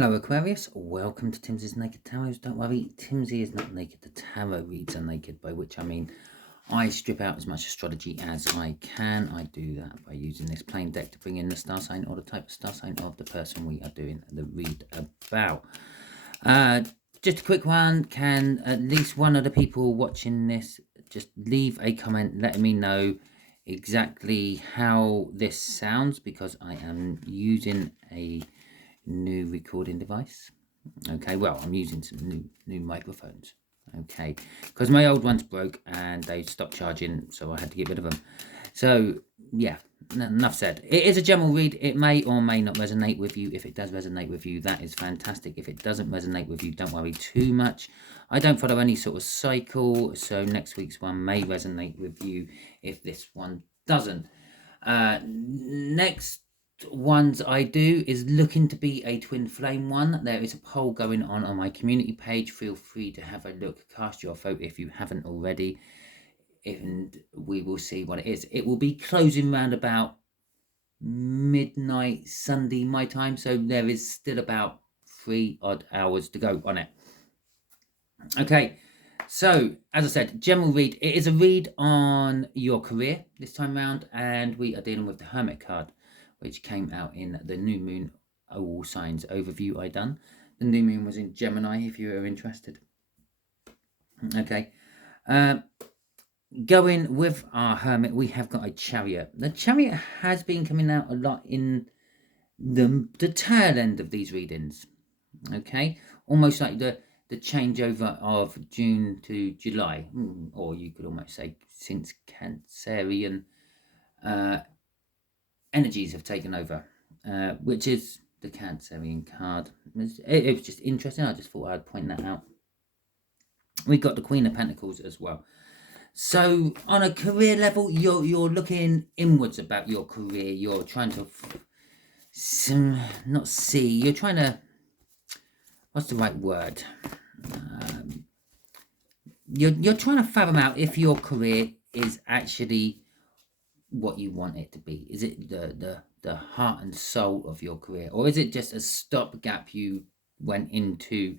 Hello Aquarius, welcome to Timsy's Naked Tarot. Don't worry, Timsy is not naked, the tarot reads are naked, by which I mean I strip out as much astrology as I can. I do that by using this plain deck to bring in the star sign or the type of star sign of the person we are doing the read about. Just a quick one, can at least one of the people watching this just leave a comment letting me know exactly how this sounds, because I am using a new recording device. Okay, well, I'm using some new microphones. Okay, because my old ones broke and they stopped charging, so I had to get rid of them. So yeah, enough said. It is a general read. It may or may not resonate with you. If it does resonate with you, that is fantastic. If it doesn't resonate with you, don't worry too much. I don't follow any sort of cycle, so next week's one may resonate with you if this one doesn't. Next ones I do is looking to be a twin flame one. There is a poll going on my community page. Feel free to have a look, cast your vote if you haven't already, and we will see what it is. It will be closing round about midnight Sunday my time, so there is still about 3 odd hours to go on it. Okay, so as I said, general read. It is a read on your career this time round, and we are dealing with the Hermit card, which came out in the new moon all signs overview I done. The new moon was in Gemini, if you are interested. Okay, going with our Hermit, we have got a Chariot. The Chariot has been coming out a lot in the tail end of these readings. Okay, almost like the changeover of June to July, or you could almost say since Cancerian energies have taken over, which is the Cancerian card. It was just interesting. I just thought I'd point that out. We got the Queen of Pentacles as well. So on a career level, you're looking inwards about your career. You're trying to not see. You're trying to, what's the right word? You're trying to fathom out if your career is actually what you want it to be. Is it the heart and soul of your career, or is it just a stopgap you went into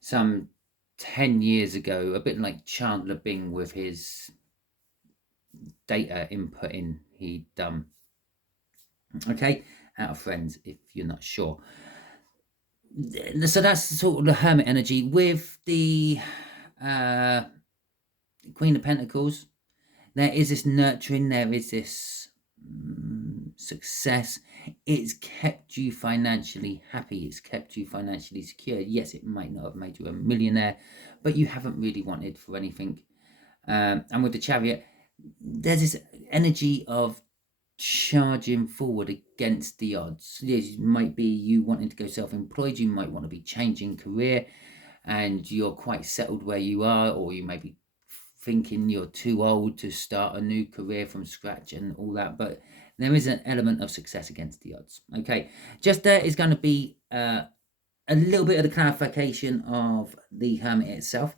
some 10 years ago, a bit like Chandler Bing with his data inputting he'd done? Okay, out of Friends, if you're not sure. So that's sort of the Hermit energy. With the Queen of Pentacles, there is this nurturing, there is this success. It's kept you financially happy, it's kept you financially secure. Yes, it might not have made you a millionaire, but you haven't really wanted for anything. And with the Chariot, there's this energy of charging forward against the odds. It might be you wanting to go self-employed, you might want to be changing career, and you're quite settled where you are, or you may be thinking you're too old to start a new career from scratch and all that, but there is an element of success against the odds. Okay, just there is going to be a little bit of the clarification of the Hermit itself.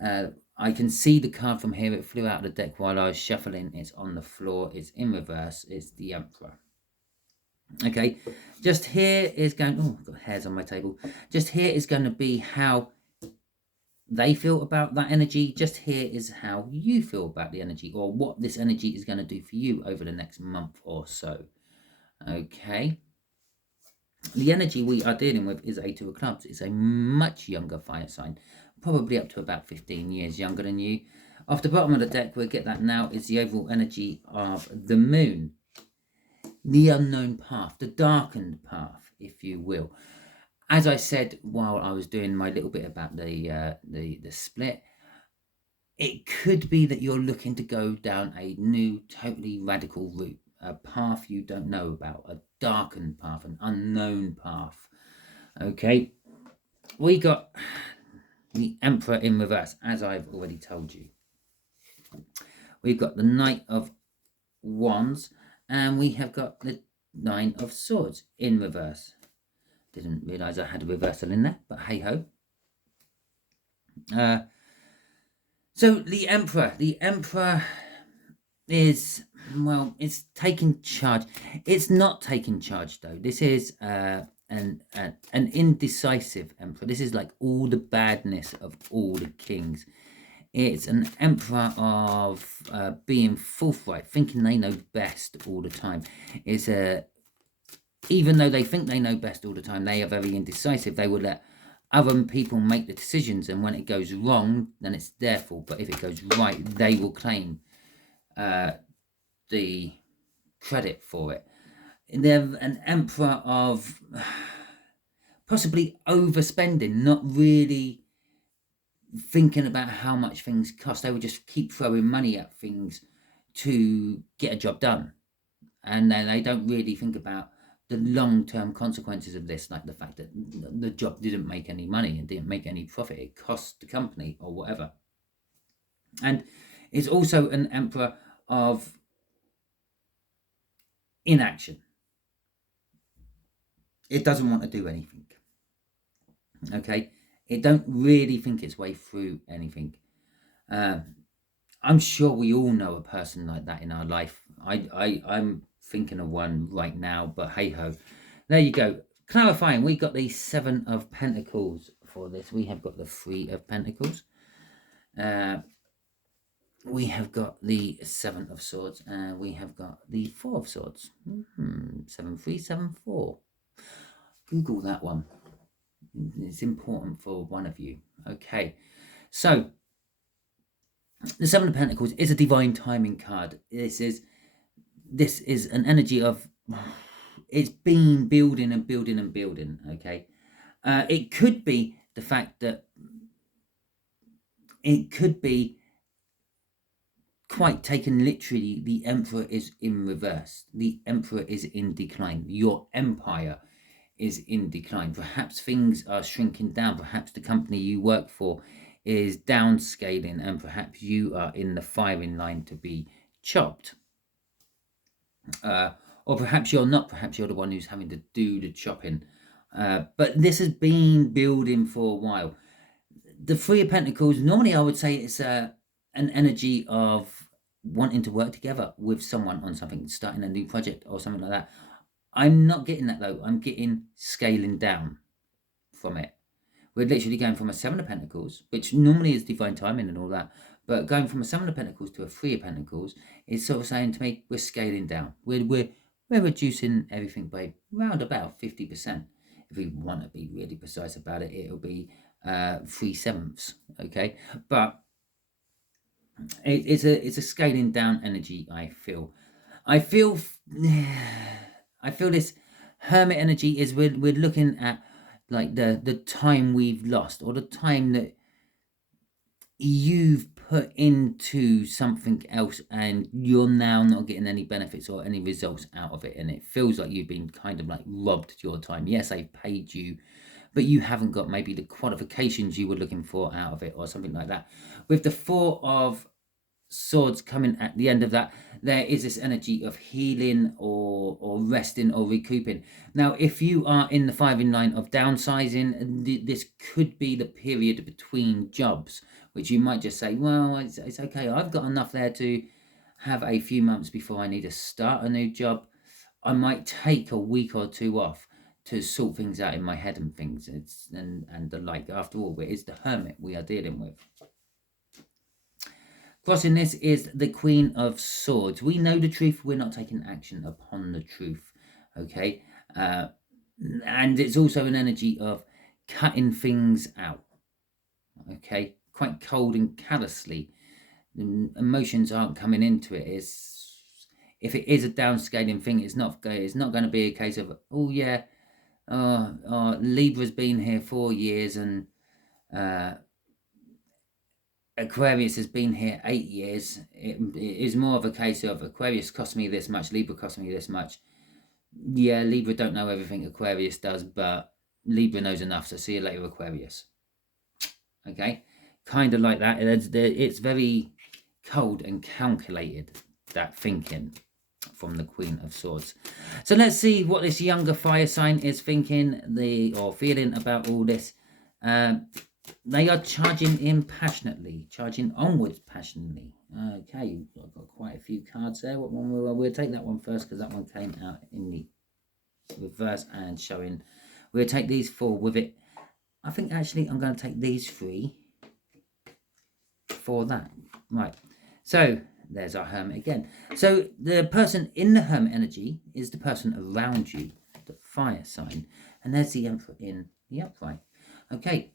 I can see the card from here. It flew out of the deck while I was shuffling. It's on the floor. It's in reverse. It's the Emperor. Okay, just here is going, oh, I've got hairs on my table. Just here is going to be how they feel about that energy. Just here is how you feel about the energy, or what this energy is going to do for you over the next month or so. Okay, the energy we are dealing with is a Two of Clubs. It's a much younger fire sign, probably up to about 15 years younger than you. Off the bottom of the deck, we'll get that now, is the overall energy of the moon, the unknown path, the darkened path, if you will. As I said while I was doing my little bit about the split, it could be that you're looking to go down a new, totally radical route, a path you don't know about, a darkened path, an unknown path. Okay, we got the Emperor in reverse, as I've already told you. We've got the Knight of Wands, and we have got the Nine of Swords in reverse. Didn't realise I had a reversal in there, but hey ho. So the Emperor is, well, it's taking charge. It's not taking charge though. This is an indecisive emperor. This is like all the badness of all the kings. It's an emperor of being forthright, thinking they know best all the time. It's even though they think they know best all the time, they are very indecisive. They will let other people make the decisions, and when it goes wrong, then it's their fault. But if it goes right, they will claim the credit for it. They're an emperor of possibly overspending, not really thinking about how much things cost. They would just keep throwing money at things to get a job done, and then they don't really think about the long-term consequences of this, like the fact that the job didn't make any money and didn't make any profit. It cost the company or whatever. And it's also an emperor of inaction. It doesn't want to do anything. Okay, it don't really think its way through anything. I'm sure we all know a person like that in our life. I'm thinking of one right now, but hey ho. There you go. Clarifying, we got the 7 of Pentacles for this. We have got the 3 of Pentacles. We have got the 7 of Swords, and we have got the 4 of Swords. 7374. Google that one. It's important for one of you. Okay, so the 7 of Pentacles is a divine timing card. This is an energy of, it's been building and building and building. Okay, it could be the fact that it could be quite taken literally. The Emperor is in reverse. The Emperor is in decline. Your empire is in decline. Perhaps things are shrinking down. Perhaps the company you work for is downscaling, and perhaps you are in the firing line to be chopped. Or perhaps you're not. Perhaps you're the one who's having to do the chopping. But this has been building for a while. The 3 of Pentacles, normally I would say it's an energy of wanting to work together with someone on something, starting a new project or something like that. I'm not getting that though. I'm getting scaling down from it. We're literally going from a 7 of Pentacles, which normally is divine timing and all that, but going from a 7 of Pentacles to a 3 of Pentacles is sort of saying to me, we're scaling down. We're reducing everything by around about 50%. If we want to be really precise about it, it'll be 3/7. Okay, but it's a scaling down energy. I feel this Hermit energy is we're looking at like the time we've lost, or the time that you've put into something else and you're now not getting any benefits or any results out of it, and it feels like you've been kind of like robbed your time. Yes, they paid you, but you haven't got maybe the qualifications you were looking for out of it or something like that. With the 4 of Swords coming at the end of that, there is this energy of healing or resting or recouping. Now, if you are in the firing line of downsizing, this could be the period between jobs, which you might just say, well, it's okay, I've got enough there to have a few months before I need to start a new job. I might take a week or 2 off to sort things out in my head and things, and the like. After all, it is the Hermit we are dealing with. Crossing this is the Queen of Swords. We know the truth. We're not taking action upon the truth. Okay. And it's also an energy of cutting things out. Okay. Quite cold and callously. Emotions aren't coming into it. If it is a downscaling thing, it's not going to be a case of, oh yeah, Libra's been here 4 years and Aquarius has been here 8 years. It is more of a case of Aquarius cost me this much, Libra cost me this much. Yeah, Libra don't know everything Aquarius does, but Libra knows enough, so see you later, Aquarius. Okay, kind of like that. It's very cold and calculated, that thinking from the Queen of Swords. So let's see what this younger fire sign is thinking or feeling about all this. They are charging in passionately, charging onwards passionately. Okay, I've got quite a few cards there. What one we'll take that one first, because that one came out in the reverse and showing We'll take these 4 with it. I think actually I'm going to take these 3 for that. Right. So there's our Hermit again. So the person in the Hermit energy is the person around you, the fire sign. And there's the Emperor in the upright. Okay.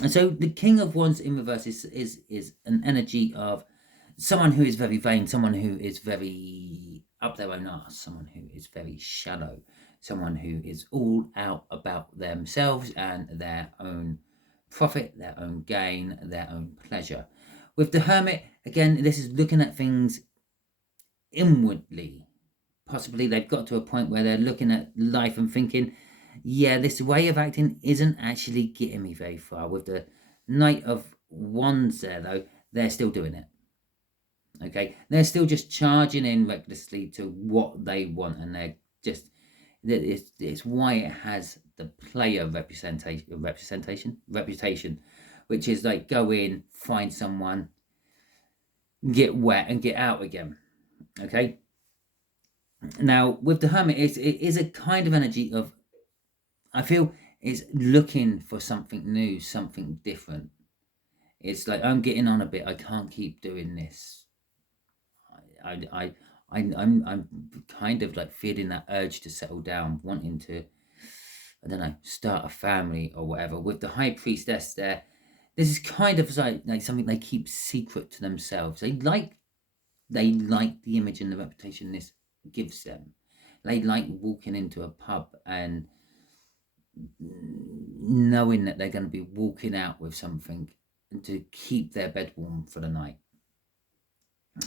And so the King of Wands in reverse is an energy of someone who is very vain, someone who is very up their own arse, someone who is very shallow, someone who is all out about themselves and their own profit, their own gain, their own pleasure. With the Hermit, again, this is looking at things inwardly. Possibly they've got to a point where they're looking at life and thinking, yeah, this way of acting isn't actually getting me very far. With the Knight of Wands there, though, they're still doing it. Okay, they're still just charging in recklessly to what they want, and they're just, it's why it has the player reputation, which is like go in, find someone, get wet and get out again. Okay, now with the Hermit, it is a kind of energy of, I feel it's looking for something new, something different. It's like, I'm getting on a bit, I can't keep doing this. I'm kind of like feeling that urge to settle down, wanting to, I don't know, start a family or whatever. With the High Priestess there, this is kind of like something they keep secret to themselves. They like the image and the reputation this gives them. They like walking into a pub and knowing that they're going to be walking out with something and to keep their bed warm for the night.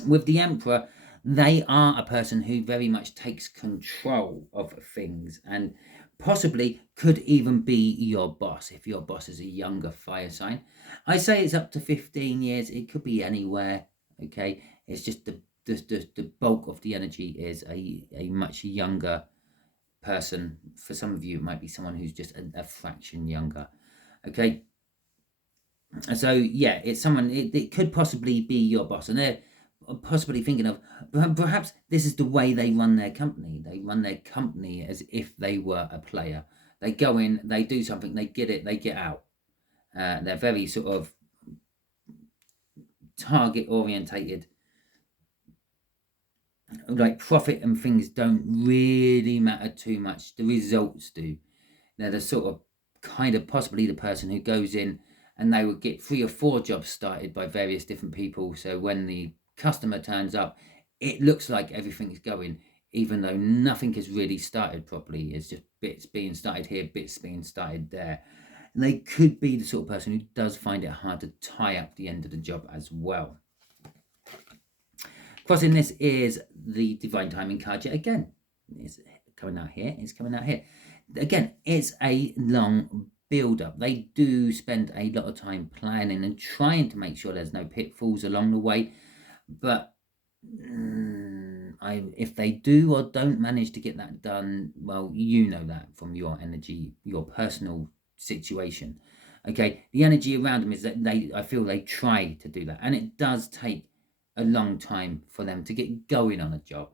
With the Emperor, they are a person who very much takes control of things and possibly could even be your boss if your boss is a younger fire sign. I say it's up to 15 years. It could be anywhere. Okay, it's just the bulk of the energy is a much younger person. For some of you, it might be someone who's just a fraction younger. Okay, so yeah, it's someone, it could possibly be your boss, and they're possibly thinking of, perhaps this is the way they run their company. They run their company as if they were a player. They go in, they do something, they get it, they get out. They're very sort of target orientated. Like profit and things don't really matter too much. The results do. They're the sort of kind of possibly the person who goes in and they will get 3 or 4 jobs started by various different people. So when the customer turns up, it looks like everything's going, even though nothing has really started properly. It's just bits being started here, bits being started there. And they could be the sort of person who does find it hard to tie up the end of the job as well. Crossing this is the Divine Timing card yet again. It's coming out here. It's coming out here. Again, it's a long build-up. They do spend a lot of time planning and trying to make sure there's no pitfalls along the way. But if they do or don't manage to get that done, well, you know that from your energy, your personal situation. Okay, the energy around them is that I feel they try to do that, and it does take a long time for them to get going on a job.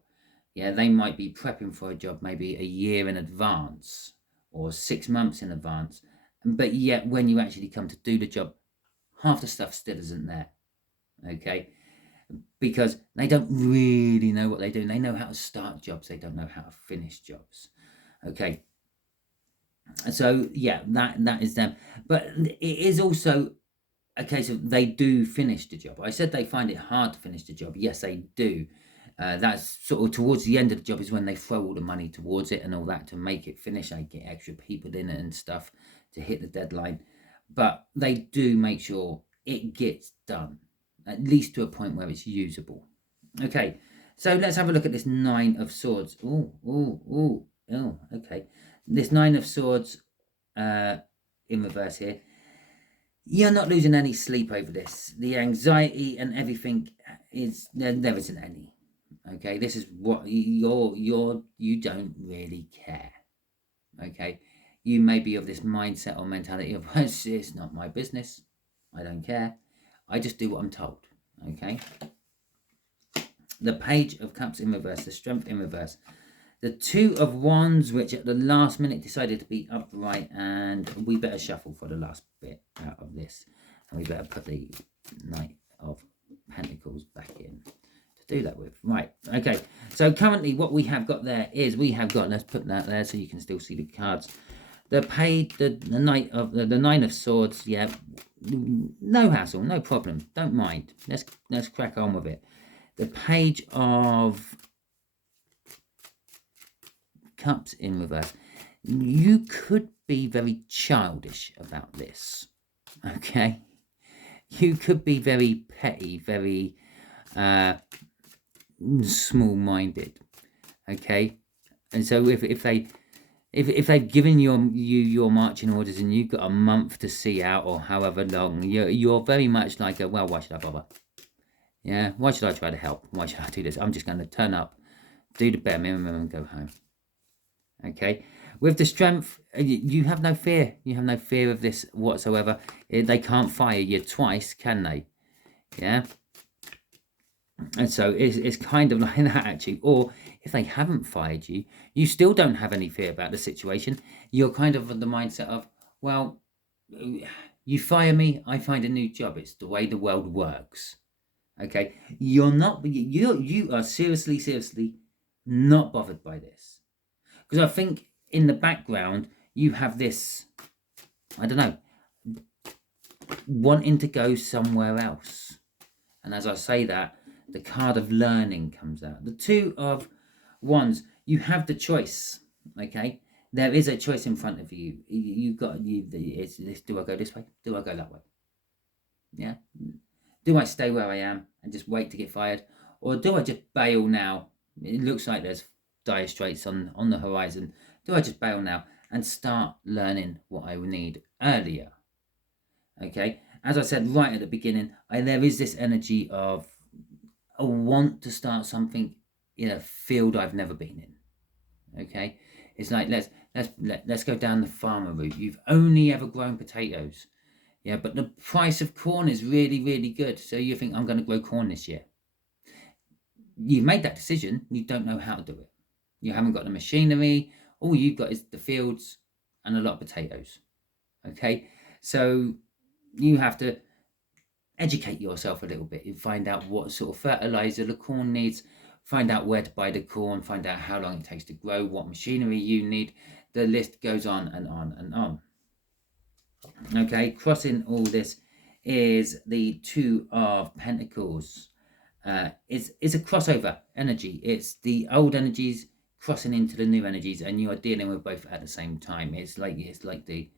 Yeah, they might be prepping for a job maybe a year in advance or 6 months in advance, but yet when you actually come to do the job, half the stuff still isn't there. Okay, because they don't really know what they do. They know how to start jobs, they don't know how to finish jobs. Okay, so yeah, that is them. But it is also a case of they do finish the job. I said they find it hard to finish the job. Yes, they do. That's sort of towards the end of the job is when they throw all the money towards it and all that to make it finish. They get extra people in it and stuff to hit the deadline. But they do make sure it gets done, at least to a point where it's usable. Okay, so let's have a look at this 9 of Swords. Oh, okay. This 9 of Swords in reverse here. You're not losing any sleep over this. The anxiety and everything is there isn't any. Okay, this is what you don't really care. Okay, you may be of this mindset or mentality of it's not my business. I don't care. I just do what I'm told. Okay. The Page of Cups in reverse, the Strength in reverse. The Two of Wands, which at the last minute decided to be upright, and we better shuffle for the last bit out of this. And we better put the Knight of Pentacles back in to do that with. Right, okay. So currently what we have got there is we have got, let's put that there so you can still see the cards. The Page, the Knight of the Nine of Swords, yeah, no hassle, no problem, don't mind. Let's crack on with it. The Page of Cups in reverse. You could be very childish about this, okay? You could be very petty, very small-minded, okay? And so if they've given you your marching orders and you've got a month to see out or however long, you're very much like well, why should I bother? Yeah, why should I try to help? Why should I do this? I'm just going to turn up, do the bare minimum and go home. Okay, with the Strength, you have no fear. You have no fear of this whatsoever. They can't fire you twice, can they? Yeah. And so it's kind of like that, actually. Or if they haven't fired you, you still don't have any fear about the situation. You're kind of in the mindset of, well, you fire me, I find a new job. It's the way the world works. Okay, you are seriously not bothered by this. Because I think in the background, you have this, I don't know, wanting to go somewhere else. And as I say that, the card of learning comes out. The Two of Wands, you have the choice, okay? There is a choice in front of you. Do I go this way? Do I go that way? Yeah? Do I stay where I am and just wait to get fired? Or do I just bail now? It looks like there's dire straits on the horizon. Do I just bail now and start learning what I need earlier? Okay, as I said right at the beginning, there is this energy of a want to start something in a field I've never been in. Okay, it's like let's go down the farmer route. You've only ever grown potatoes, yeah, but the price of corn is really good. So you think I'm going to grow corn this year? You've made that decision. You don't know how to do it. You haven't got the machinery. All you've got is the fields and a lot of potatoes. Okay, so you have to educate yourself a little bit and find out what sort of fertilizer the corn needs, find out where to buy the corn, find out how long it takes to grow, what machinery you need. The list goes on and on and on. Okay, crossing all this is the Two of Pentacles. It's a crossover energy. It's the old energies crossing into the new energies, and you are dealing with both at the same time. It's like the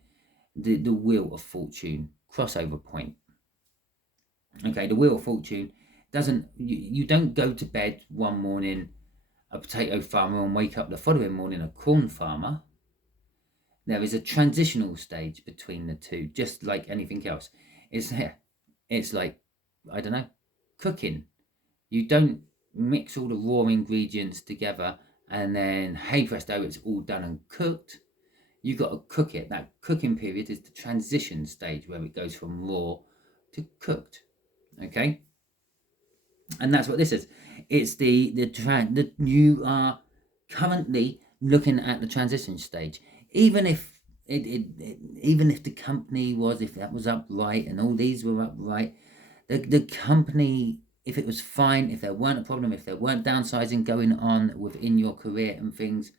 Wheel of Fortune crossover point. Okay, the Wheel of Fortune doesn't, you don't go to bed one morning a potato farmer and wake up the following morning a corn farmer. There is a transitional stage between the two, just like anything else. It's like, I don't know, cooking. You don't mix all the raw ingredients together and then, hey presto, it's all done and cooked. You got to cook it. That cooking period is the transition stage where it goes from raw to cooked. Okay, and that's what this is. It's you are currently looking at the transition stage. Even if even if the company was, if that was upright and all these were upright, the company, if it was fine, if there weren't a problem, if there weren't downsizing going on within your career and things,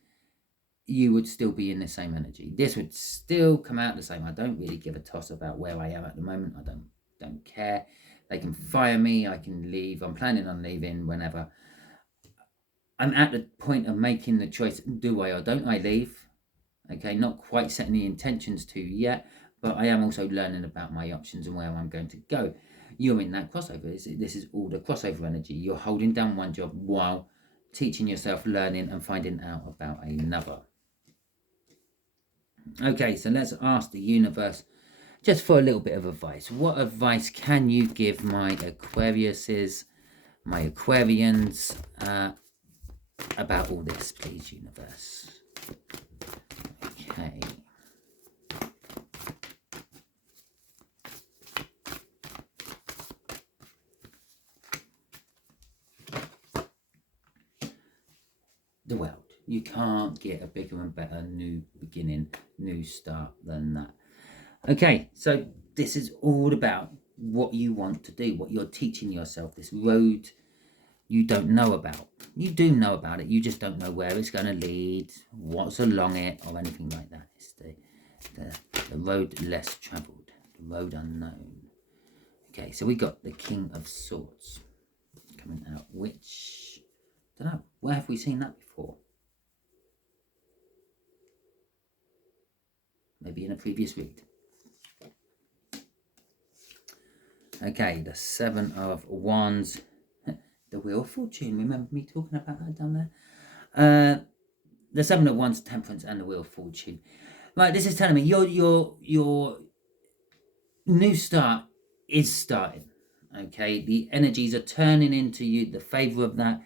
you would still be in the same energy. This would still come out the same. I don't really give a toss about where I am at the moment. I don't care. They can fire me. I can leave. I'm planning on leaving whenever. I'm at the point of making the choice. Do I or don't I leave? Okay, not quite setting the intentions to yet, but I am also learning about my options and where I'm going to go. You're in that crossover. This is all the crossover energy. You're holding down one job while teaching yourself, learning and finding out about another. Okay, so let's ask the universe just for a little bit of advice. What advice can you give my Aquariuses, my Aquarians, about all this, please, universe? Okay. The world. You can't get a bigger and better new beginning, new start than that. Okay, so this is all about what you want to do, what you're teaching yourself, this road you don't know about. You do know about it, you just don't know where it's going to lead, what's along it, or anything like that. It's the road less travelled, the road unknown. Okay, so we got the King of Swords coming out, which, I don't know, where have we seen that before? Maybe in a previous read. Okay, the Seven of Wands, the Wheel of Fortune. Remember me talking about that down there? The Seven of Wands, Temperance, and the Wheel of Fortune. Right, this is telling me your new start is starting. Okay, the energies are turning into you, the favor of that.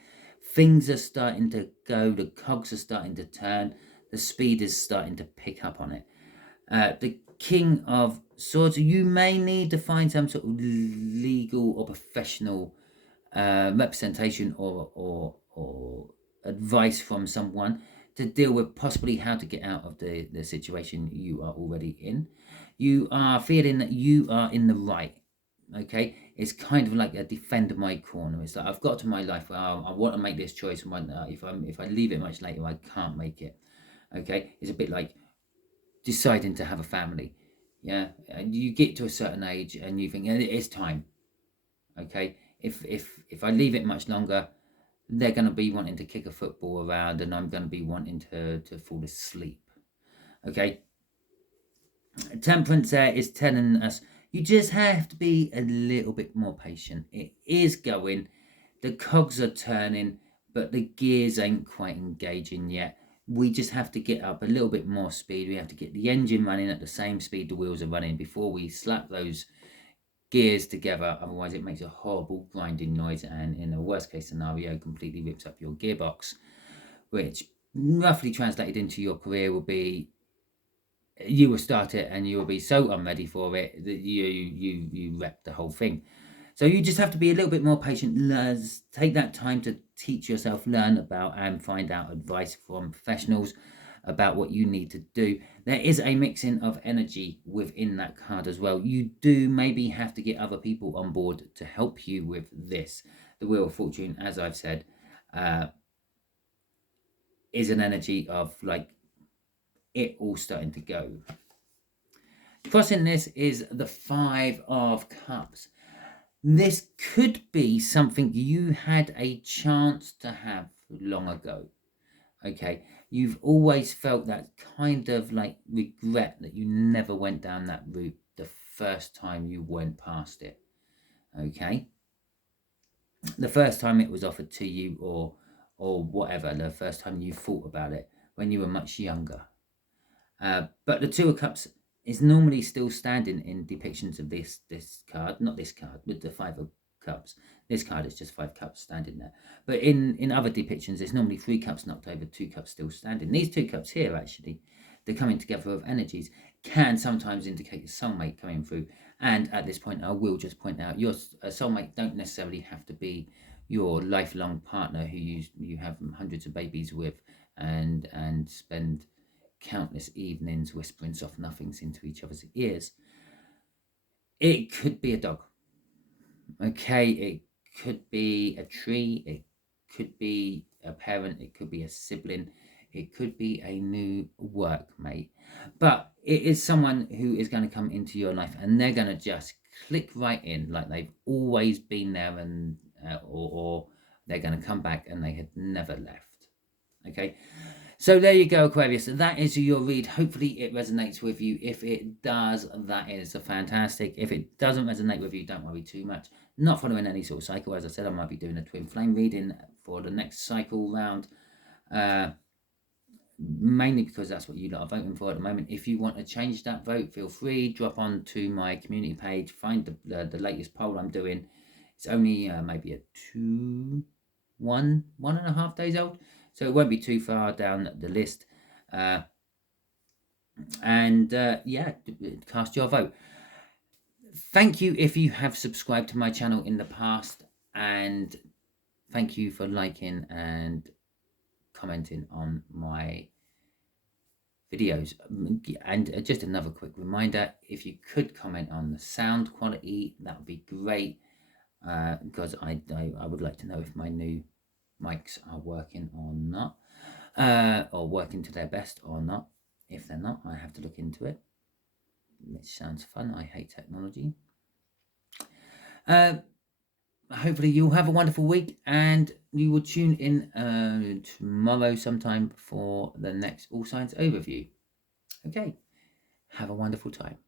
Things are starting to go, the cogs are starting to turn, the speed is starting to pick up on it. The King of Swords, you may need to find some sort of legal or professional representation or advice from someone to deal with possibly how to get out of the situation you are already in. You are feeling that you are in the right. Okay, it's kind of like a defend my corner. It's like I've got to my life where I want to make this choice, and if I leave it much later, I can't make it. Okay, it's a bit like deciding to have a family. Yeah, and you get to a certain age and you think, it is time. Okay, if I leave it much longer, they're going to be wanting to kick a football around and I'm going to be wanting to fall asleep. Okay, Temperance there is telling us you just have to be a little bit more patient. It is going, the cogs are turning, but the gears ain't quite engaging yet. We just have to get up a little bit more speed. We have to get the engine running at the same speed the wheels are running before we slap those gears together. Otherwise it makes a horrible grinding noise, and in the worst case scenario completely rips up your gearbox, which roughly translated into your career will be you will start it and you will be so unready for it that you wreck the whole thing. So you just have to be a little bit more patient. Take that time to teach yourself, learn about and find out advice from professionals about what you need to do. There is a mixing of energy within that card as well. You do maybe have to get other people on board to help you with this. The Wheel of Fortune, as I've said, is an energy of like it all starting to go. Crossing this is the Five of Cups. This could be something you had a chance to have long ago. Okay, you've always felt that kind of like regret that you never went down that route the first time you went past it. Okay, the first time it was offered to you, or whatever, the first time you thought about it when you were much younger. But the Two of Cups is normally still standing in depictions of this card, not this card with the Five of Cups. This card is just 5 cups standing there. But in other depictions, there's normally 3 cups knocked over, 2 cups still standing. These 2 cups here, actually, the coming together of energies, can sometimes indicate a soulmate coming through. And at this point, I will just point out, your soulmate don't necessarily have to be your lifelong partner who you have hundreds of babies with and spend countless evenings whispering soft nothings into each other's ears. It could be a dog. Okay, it could be a tree, it could be a parent, it could be a sibling, it could be a new workmate. But it is someone who is going to come into your life and they're going to just click right in like they've always been there, and or they're going to come back and they had never left. Okay, so there you go, Aquarius. That is your read. Hopefully it resonates with you. If it does, that is fantastic. If it doesn't resonate with you, don't worry too much. Not following any sort of cycle. As I said, I might be doing a twin flame reading for the next cycle round. Mainly because that's what you lot are voting for at the moment. If you want to change that vote, feel free. Drop on to my community page. Find the latest poll I'm doing. It's only maybe one and a half days old, so it won't be too far down the list. Yeah, cast your vote. Thank you if you have subscribed to my channel in the past, and thank you for liking and commenting. commenting on my videos. And just another quick reminder, if you could comment on the sound quality, that would be great, because I would like to know if my new mics are working or not, or working to their best or not. If they're not, I have to look into it. It sounds fun. I hate technology. Hopefully you'll have a wonderful week, and you will tune in tomorrow sometime for the next All Signs overview. Okay, have a wonderful time.